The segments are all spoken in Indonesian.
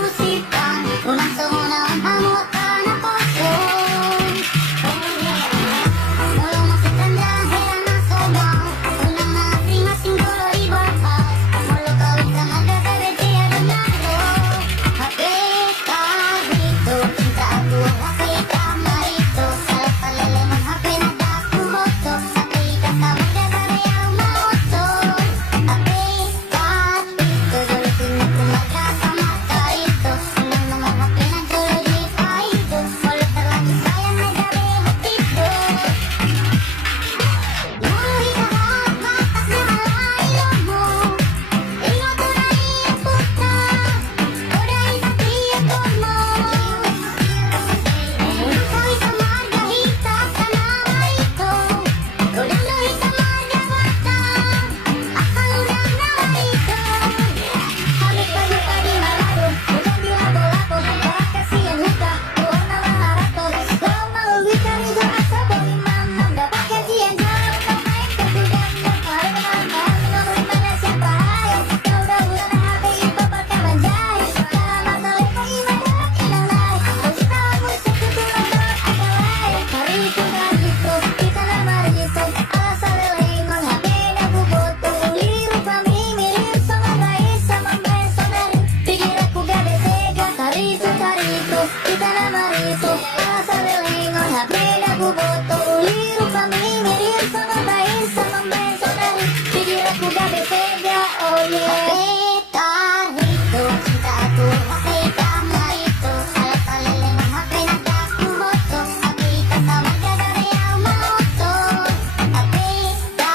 musikan unang sumunang hamot ka na kosong mulu masih tanda heran na sobrang unang masing-masing dulo ibahas mulu kawin sa magkakabete adonado happy ka dito pinta ako happy ka marito salat palalamang happy na dako boto happy ka sa magkakareang maoto happy ka dito dulutin na kumaga sa mata ito unang mga happy na dulo di pa ito mulu talaga sayang na gabi hatito Muli kahit matas na malayo mo Ingat ko na iapot na Uday sa tiyako mo Kawin sa margahita ka na ito Kulandoy sa margawata Akalunang na ito Hamit pa di malado Mukhang di lapo-lapo Barat kasi ang huka Buong na maharato Kau mauwi ka rin sa asa Bolimang dapat kajian Jauh na main Kesudah mahal mahal Menunggu mana siapa hai Kau dahulu na hati Ipapat ka banjay Selamat salik Mengimadah ilang lai Kau sitawa mo sa tutulang Dapat agalay Harito harito Kita na marito Asa relay Menghape na buboto Uliru kami Milir sa mga isa Mambeso na rin Pikir aku gabe sega Harito harito Kita na marito Asa relay Menghape na buboto Uliru kami Milir sa mga isa Mambeso na rin Pikir aku gabe sega Oh yeah Harito Cinta aku Happy ka marito Salat palalamang happy na dako boto Happy ka sa magkakareang maoto Happy ka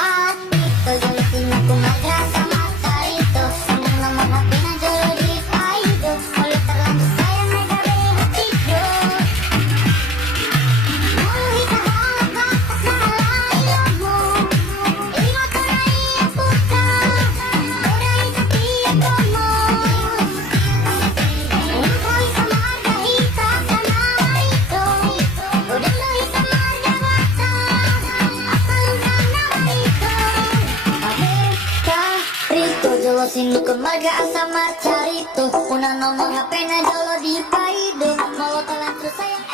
dito Dulutin na kumaga sa mata ito Unang namang happy na dulo di pa ito Mulu talaga sayang na gabi hatito Muli kahit matas na malayo mo Ingat ko na iapot ka Uday sa tiyako mo Kawin sa margahita ka na ito Kulandoy sa margawata Akalunang na ito Happy ka rito Jolosin mo kumaga sa marcha rito Unang namang happy na dolo di pa ido Mulu talang terus sayang